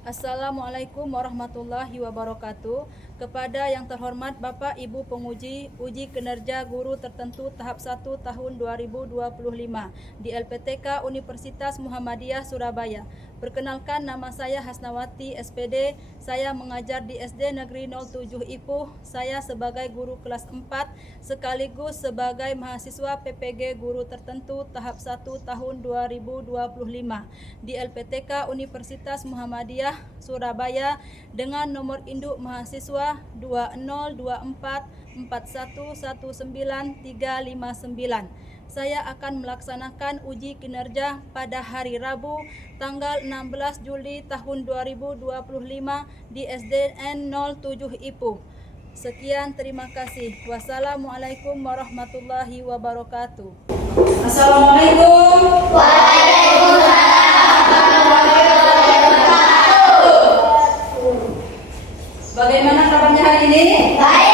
Assalamualaikum warahmatullahi wabarakatuh. Kepada yang terhormat Bapak Ibu penguji uji kinerja guru tertentu tahap 1 tahun 2025 di LPTK Universitas Muhammadiyah Surabaya. Perkenalkan, nama saya Hasnawati SPD. Saya mengajar di SD Negeri 07 Ipuh. Saya sebagai guru kelas 4 sekaligus sebagai mahasiswa PPG guru tertentu tahap 1 tahun 2025 di LPTK Universitas Muhammadiyah Surabaya dengan nomor induk mahasiswa 20244119359. Saya akan melaksanakan uji kinerja pada hari Rabu tanggal 16 Juli tahun 2025 di SDN 07 Ipuh. Sekian, terima kasih. Wassalamualaikum warahmatullahi wabarakatuh. Assalamualaikum. Bagaimana kabarnya hari ini? Baik.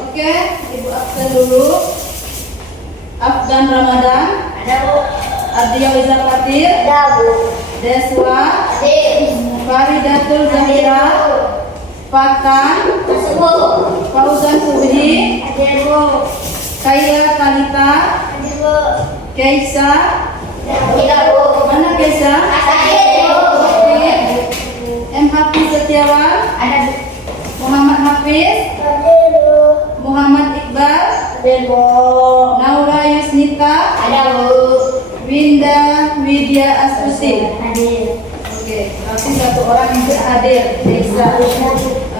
Oke, Ibu absen dulu. Afgan Ramadan. Ada Bu. Ardia Wiza Fatir. Ada Bu. Deswa. Ada. Faridatul Zahira. Fatan. Masuk Bu. Fauzan Subhi. Ada Bu. Kaila Talita. Ada Bu. Keisa. Ada Bu. Mana Keisa? Ada Bu. M. Hafiz Setiawan. Ada Bu. Muhammad Hafiz. Ada Bu. Muhammad Iqbal. Ada Bu. Naura Yusnita. Ada Bu. Winda Widya Astuti. Ada. Oke, berarti satu orang yang hadir. Keisa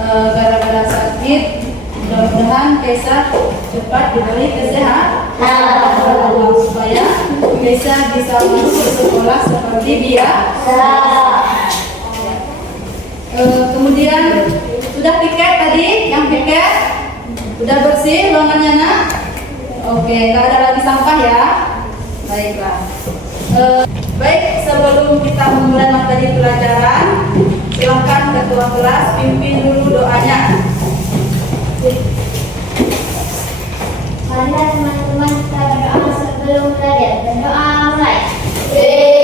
gara-gara sakit. Mudah-mudahan Keisa cepat diberi kesehatan supaya Keisa bisa masuk sekolah seperti biasa. Kemudian sudah piket tadi, yang piket sudah bersih ruangannya nak? Oke, nggak ada lagi sampah ya? Baiklah. Baik, sebelum kita memulai materi pelajaran, silakan ketua kelas pimpin dulu doanya. Marilah teman-teman kita berdoa sebelum belajar. Berdoa mulai. Amin.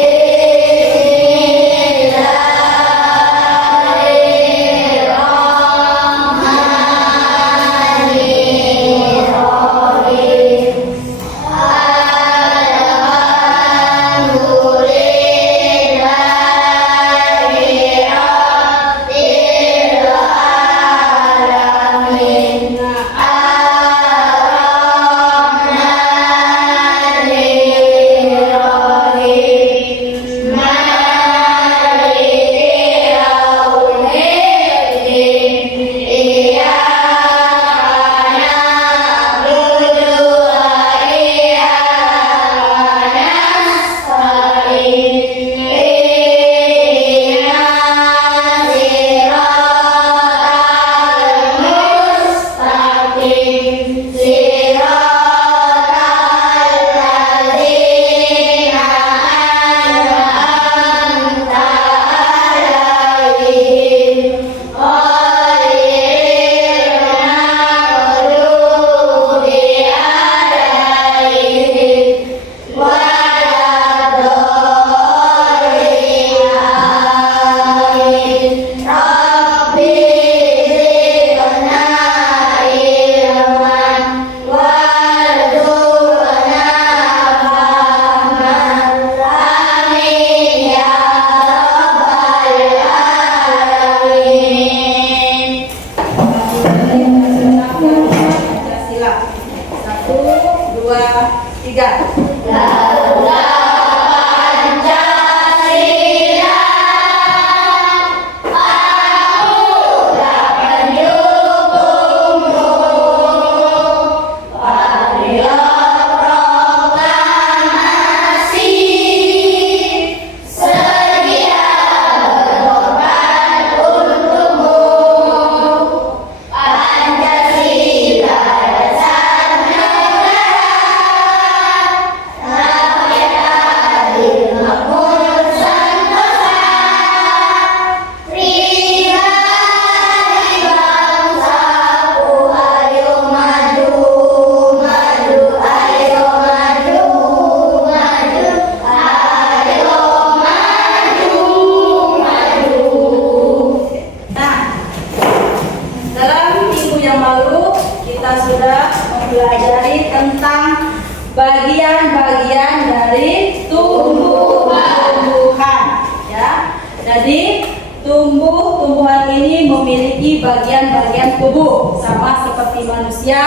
tubuh, sama seperti manusia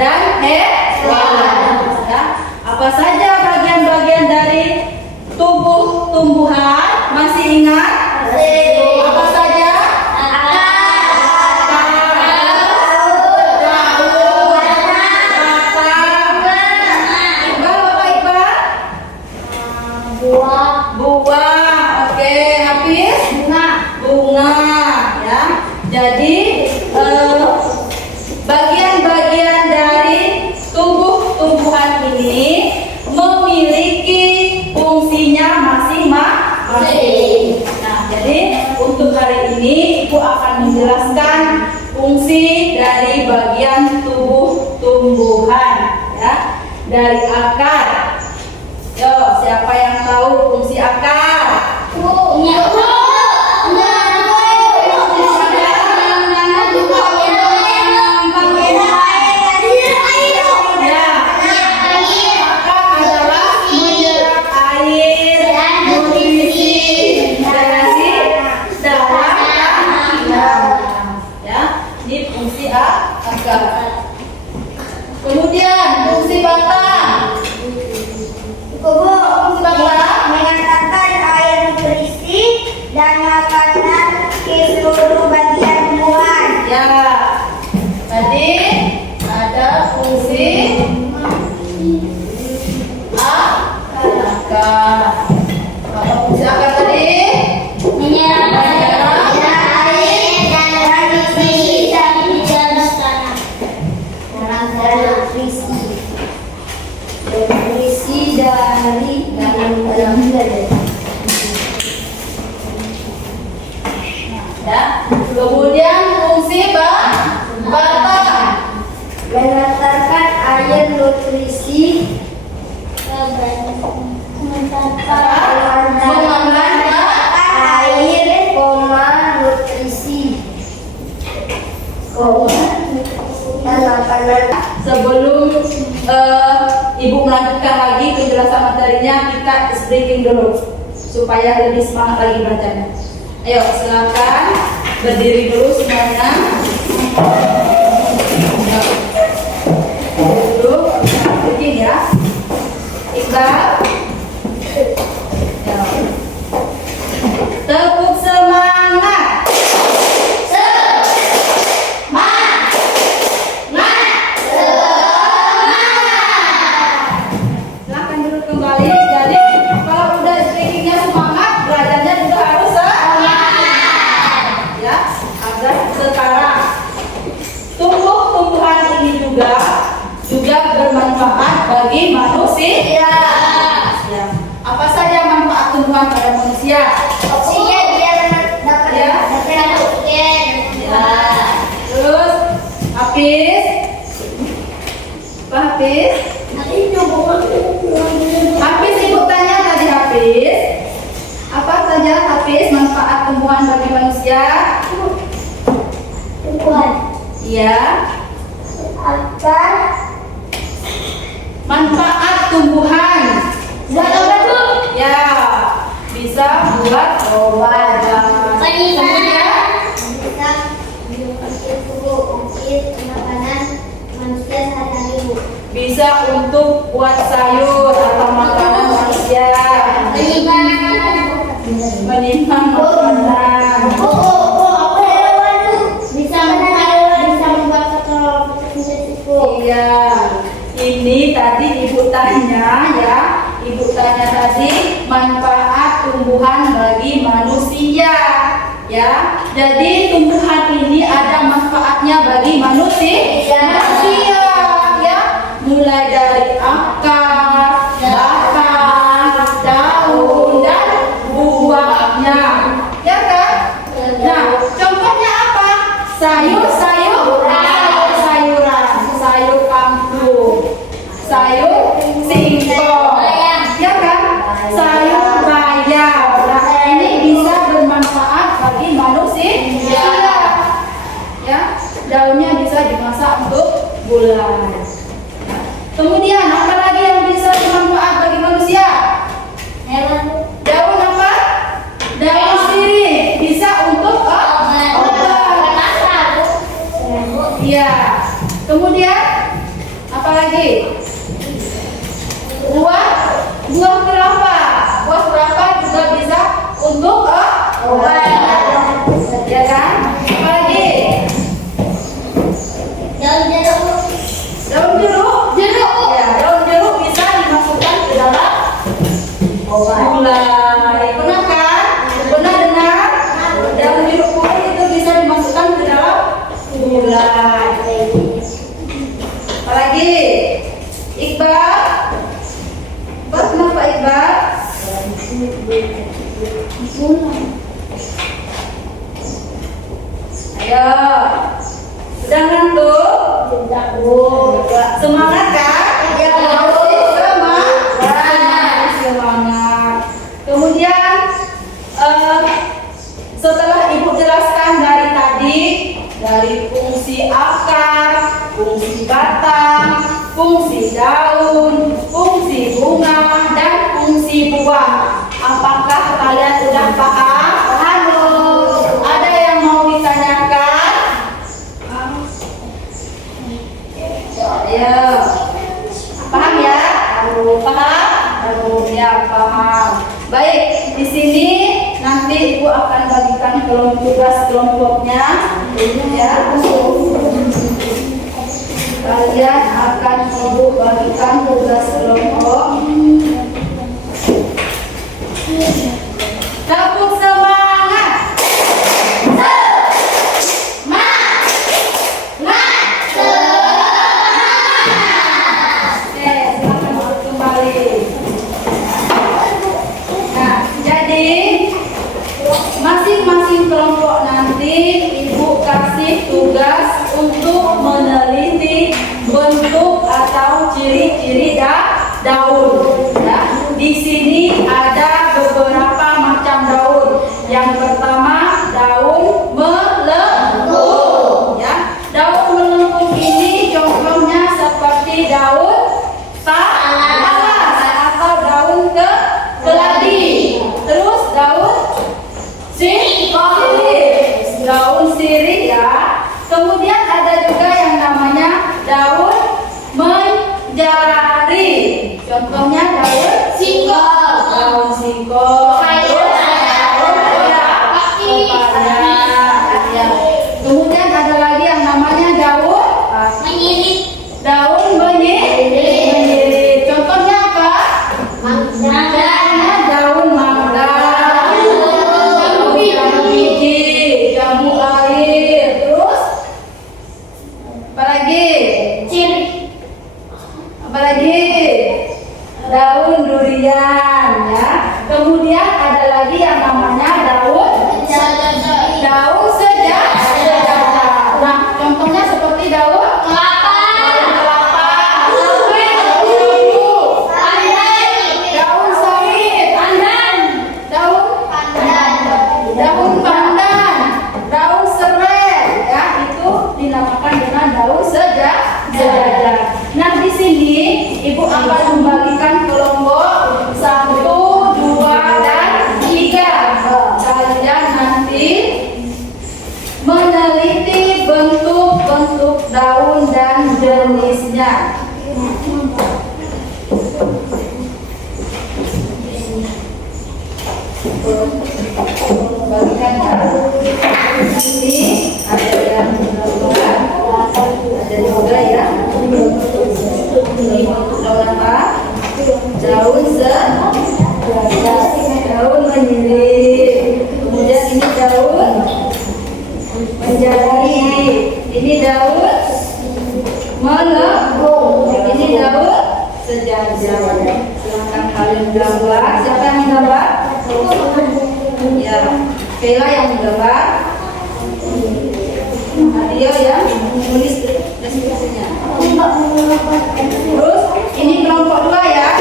dan hewan. Ya. Apa saja bagian-bagian dari tubuh tumbuhan? Masih ingat? Apa saja? Buah, oke, habis bunga, ya. Jadi bagian-bagian dari tubuh tumbuhan ini memiliki fungsinya masing-masing. Nah, jadi untuk hari ini Ibu akan menjelaskan fungsi dari bagian tubuh tumbuhan, ya, dari akar. Yo, siapa yang tahu fungsi akar? Kemudian fungsi batang. Mengantarkan air nutrisi dan makanan ke seluruh bagian tumbuhan. Ya. Tadi ada fungsi akar. Apa fungsi akar tadi? Menyerap air dan nutrisi dari dalam tanah. Nutrisi dari dalam Ya. Kemudian fungsi batang. mengantarkan air nutrisi Sebelum Ibu melanjutkan lagi penjelasan materinya, kita breaking dulu supaya lebih semangat lagi bacanya. Ayo silakan berdiri dulu semuanya. Dulu breaking ya. Iqbal. Ya. Tepuk semangat. Silakan dulu kembali. Jadi kalau udah speakingnya semangat, belajarnya juga harus semangat. Ya, agar sekarang tumbuh-tumbuhan ini juga bermanfaat bagi manusia. Ya. Apa saja manfaat tumbuhan pada manusia? Oksigen biar dapat Ya. oksigen. Ya. Terus Hafiz. Apa Hafiz? Hafiz, Ibu tanya tadi Hafiz. Apa saja Hafiz manfaat tumbuhan bagi manusia? Tumbuhan Iya. akan Manfaat tumbuhan. buat obat. Ya. Bisa buat obat. Kemudian, Bisa untuk tubuh untuk makanan manusia sehari-hari. bisa untuk buat sayur atau makanan manusia. Menimang makanan. Bisa membuat kotor. Iya. Ini tadi Ibu tanya ya. Ibu tanya tadi manfaat tumbuhan bagi manusia. Ya. Jadi tumbuhan ini ada manfaatnya bagi manusia. Ya. Mulai dari akar, batang, daun dan buahnya. Ya kan? Nah, contohnya apa? Sayur-sayuran, sayur kangkung, sayur singkong, ya kan? Sayur bayam. Nah, ini bisa bermanfaat bagi manusia. Ya, daunnya bisa dimasak untuk gulai. Kemudian apa lagi yang Ayo. Sudah ngantuk? Tidak, Bu. Semangat kan? Ya, Bu. Semangat. Kemudian setelah Ibu jelaskan dari tadi, dari fungsi akar, fungsi batang, fungsi daun, fungsi bunga, dan fungsi buah. Apakah kalian sudah paham? Paham, Bu. Ada yang mau ditanyakan? Ayo. Paham ya? Paham? Ya, paham. Baik, di sini nanti Ibu akan bagikan tugas kelompoknya. Ya. Kalian akan Ibu bagikan tugas kelompok. Tepuk semangat. Oke, silakan duduk kembali. Nah, jadi masing-masing kelompok nanti Ibu kasih tugas untuk meneliti bentuk atau ciri-ciri daun. Ya, di sini ada beberapa macam daun. Yang pertama daun melengkung. Ya, daun melengkung ini contohnya seperti daun talas atau daun keladi. Terus daun sirih, daun sirih ya. Kemudian ada juga yang namanya daun menjari. Contohnya daun singkong. Daun singkong. Kemudian ada lagi yang namanya daun daun menyirit. Contohnya apa? Daun mangga, jamu biji, jamu air. Terus apa lagi? Daun durian ya. Kemudian ada lagi yang namanya daun sejajar. Nah, contohnya seperti daun kelapa, daun sawit, daun pandan, daun serai, ya itu dinamakan dengan daun sejajar. Nah, di sini Ibu akan membagikan kelompok 1, 2, dan 3. Kalian nanti meneliti bentuk-bentuk daun dan jenisnya. Bagikan ini ada yang bulan, ada juga ya. Ini bentuk daun apa? Daun menyirit. Kemudian ini daun menjadi. Ini daun melengkung. Ini daun sejajar. Silakan kalian gambar. Siapa yang menggambar? Ya, Bella yang menggambar. Adio yang menulis deskripsinya. Terus ini kelompok 2 ya.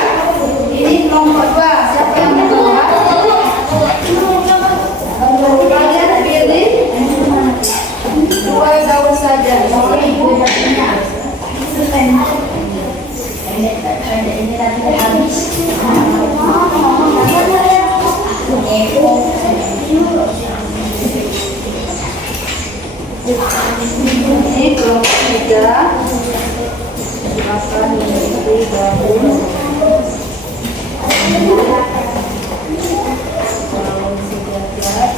Ini kelompok 2. Siapa yang menggambar? Kalian pilih 2 daun saja. Ini nanti habis. Ini kelompok 3 akan memiliki daun sejajar,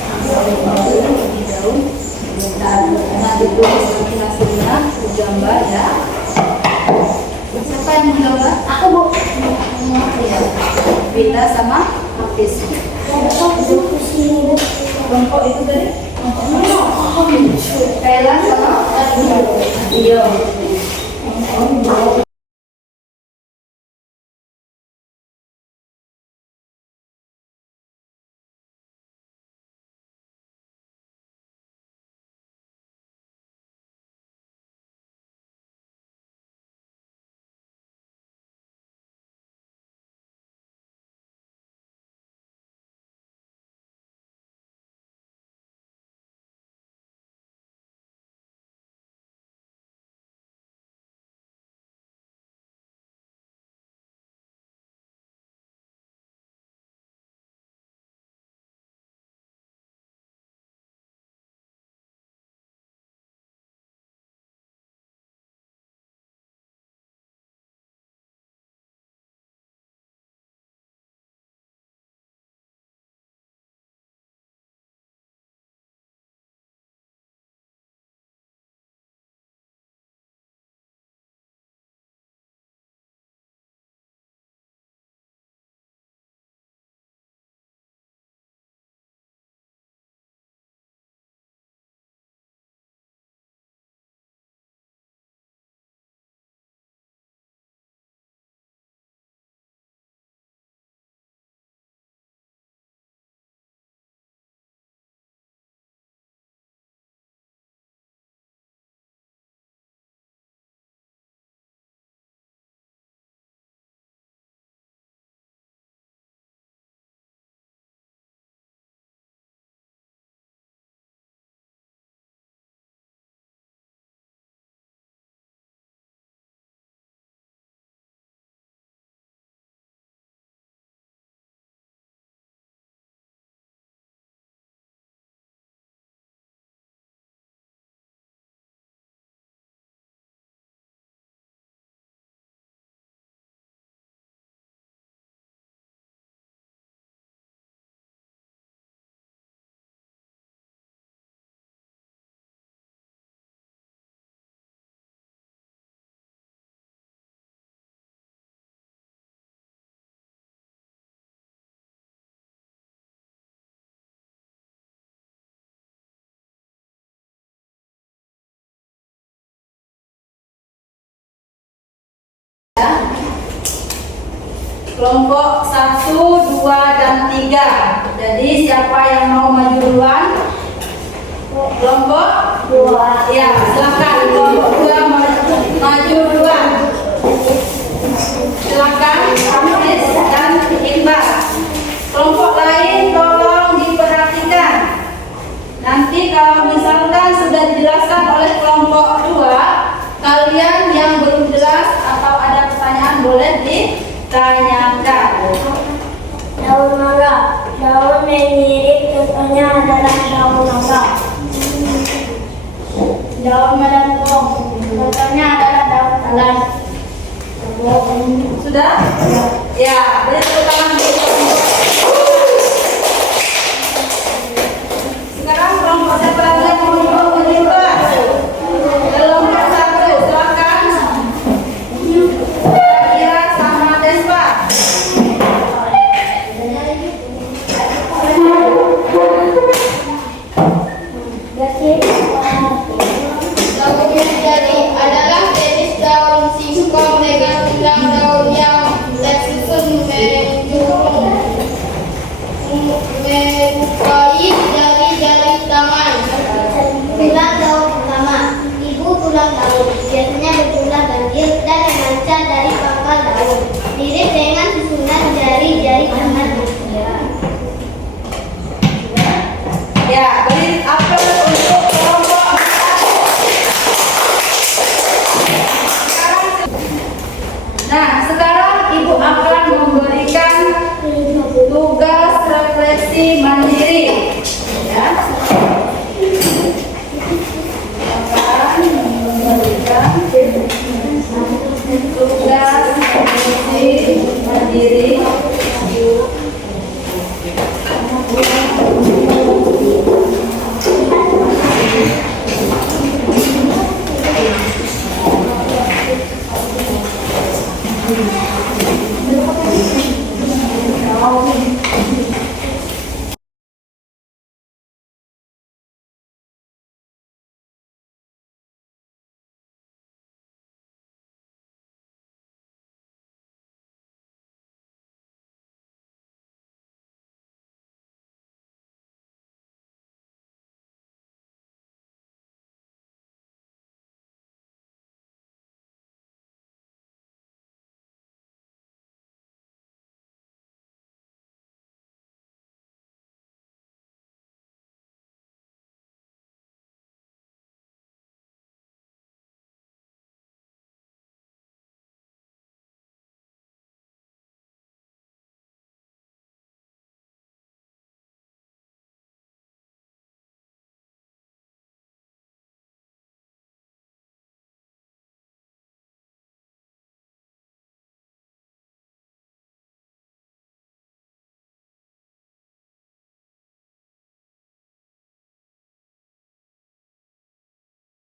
daun. Nah, ditulis hasilnya, gambar ya. Siapa yang menggambar? Aku, Bu. Ya, Bila sama Hafiz. Kelompok itu tadi? Kailan sama Iya. kelompok 1, 2, dan 3. Jadi siapa yang mau maju duluan? Kelompok 2. Ya, silakan kelompok 2 maju duluan. Silakan Hafiz dan Iqbal. Kelompok lain tolong diperhatikan. Nanti kalau misalkan sudah dijelaskan oleh kelompok 2, kalian yang belum jelas atau ada pertanyaan boleh ditanyakan. Daun mangga. Daun yang mirip contohnya adalah daun mangga. Daun melengkung. Contohnya adalah daun talas. Sudah? Ya, beri tepuk tangan dulu. Sekarang kelompok siapa lagi yang mau mencoba? Kelompok 1, silakan. Kira sama Despa. Daun yang jadi adalah jenis daun singkong dengan tulang daun yang tersusun menyerupai jari-jari tangan. Tulang daun pertama, ibu tulang daun biasanya berjumlah banjir dan memancar dari pangkal daun, mirip dengan susunan jari-jari tangan. Ya, beri apel untuk kelompok 4. Nah, sekarang Ibu akan memberikan tugas refleksi mandiri. Ya. Akan memberikan tugas refleksi mandiri.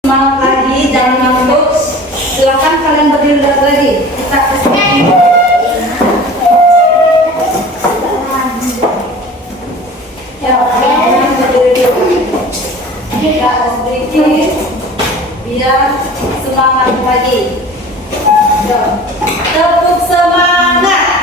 Semangat lagi, jangan ngantuk. Silakan kalian berdiri lagi. Kita kesini. Ya, kalian berdiri dulu. Kita sedikit biar semangat lagi. Tepuk semangat.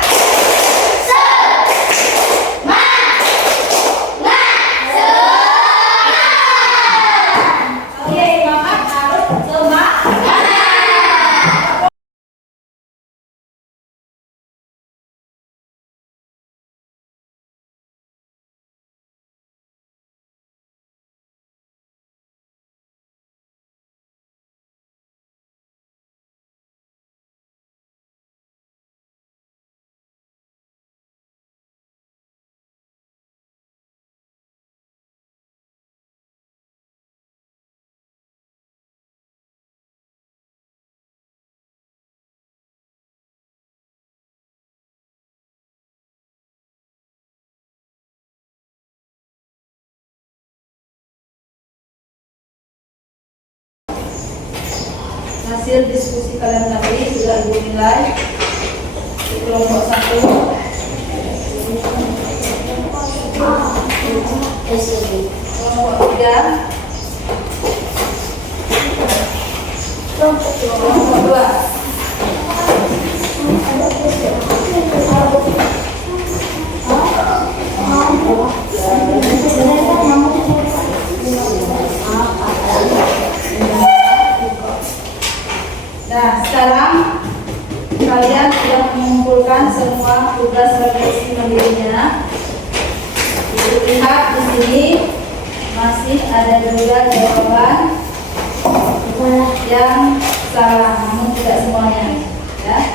Hasil diskusi kalian tadi sudah Ibu nilai di kelompok 1. Kelompok 3. Kelompok 2. lihat di sini masih ada juga jawaban yang salah, namun tidak semuanya, ya.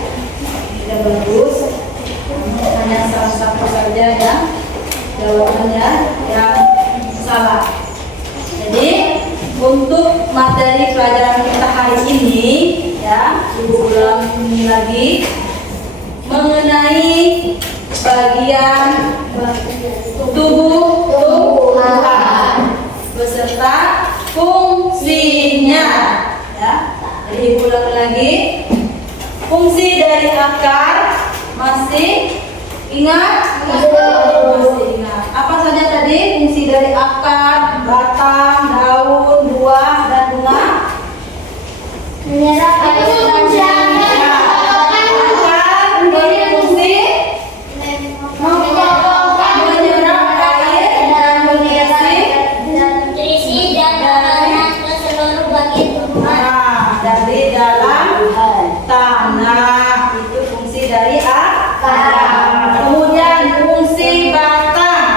Tidak bagus, namun hanya salah satu saja yang jawabannya yang salah. Jadi untuk materi pelajaran kita hari ini, ya, Ibu ulang ini lagi mengenai bagian tubuh Tuhan beserta fungsinya, ya. Jadi Ibu ulang lagi, fungsi dari akar masih ingat? Masih ingat. Apa saja tadi fungsi dari akar, batang, daun, buah, dan bunga? Menyerap air dan Akar berfungsi menyerap air dan nutrisi dan makanan ke seluruh bagian tubuh. dari dalam tanah. Itu fungsi dari akar. Kemudian fungsi batang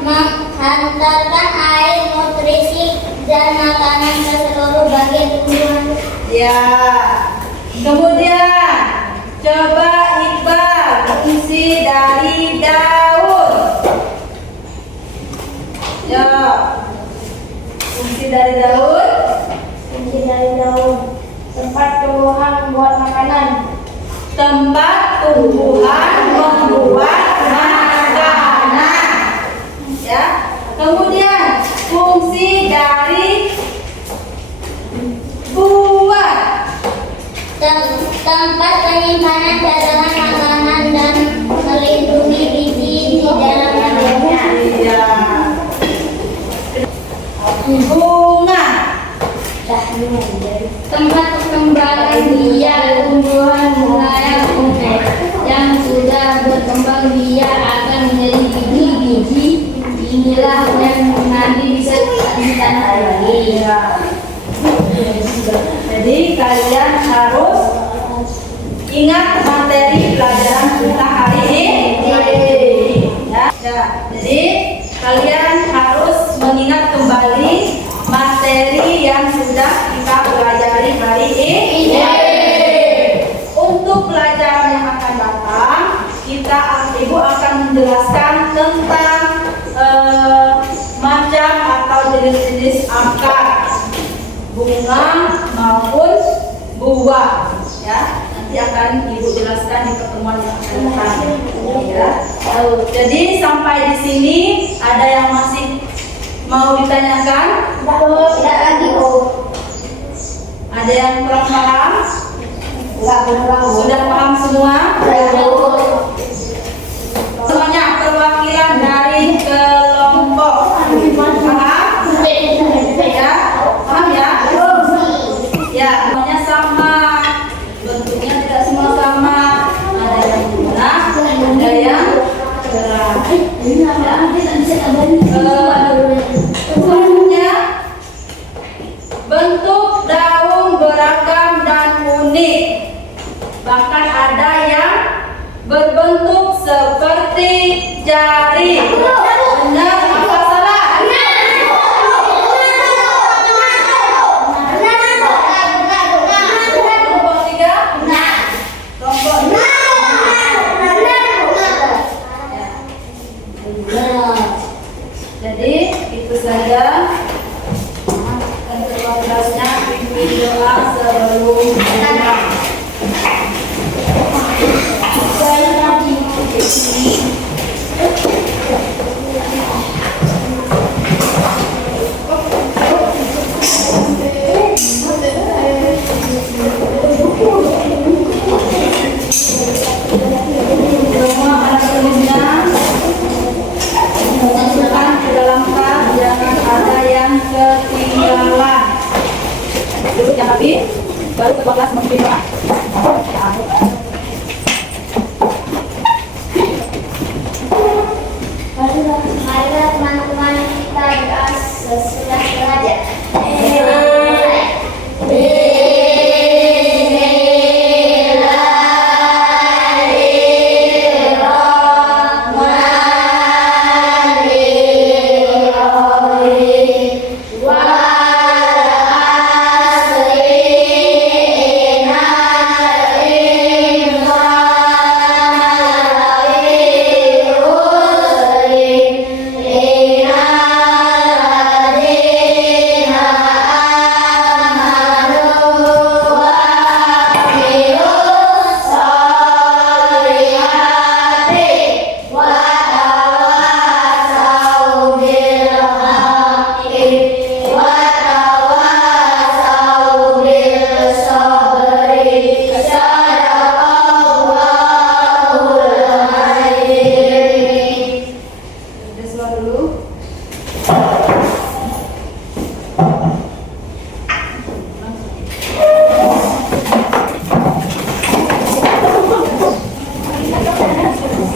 Menghantarkan air, nutrisi dan makanan ke seluruh bagian tubuh. ya. Kemudian coba Iqbal, fungsi dari daun. Ya, fungsi dari daun. Fungsi dari daun tempat tumbuhan buat makanan. Tempat tumbuhan membuat makanan, ya. Kemudian fungsi dari buah. Tempat penyimpanan cadangan makanan dan melindungi biji di dalam daunnya. Iya. Bunga. Tempat perkembangan biak tumbuhan bunga yang sudah berkembang, biak akan menjadi biji-biji. Inilah yang nanti bisa ditanam lagi. Iya. Jadi kalian harus ingat materi pelajaran kita hari ini. Ya. Jadi kalian harus mengingat kembali materi yang sudah kita pelajari hari ini. Untuk pelajaran yang akan datang, Ibu akan menjelaskan tentang macam atau jenis-jenis akar bunga maupun buah, ya. Nanti akan Ibu jelaskan di pertemuan yang akan datang, ya. Jadi sampai di sini ada yang masih mau ditanyakan? Tidak lagi, Ada yang kurang paham? Sudah paham semua? Semuanya perwakilan dari kelompok. Paham? Ya? Paham ya? Ya, semuanya sama. Bentuknya tidak semua sama. Ada yang murah, ada yang cerah. Selanjutnya, bentuk daun beragam dan unik. Bahkan ada yang berbentuk seperti jari. Benar apa salah? Kelompok 3? Kelompok 2? Jadi itu saja. Untuk kelasnya pimpin doa sebelum berdoa. Semua anak tulisnya masukkan ke dalam tas, jangan ada yang ketinggalan. Duduk yang rapi, baru ke kelas memimpin doa. Marilah teman-teman kita berdoa sesudah belajar. Bismillahirrahmanirrahim.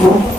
Ibu.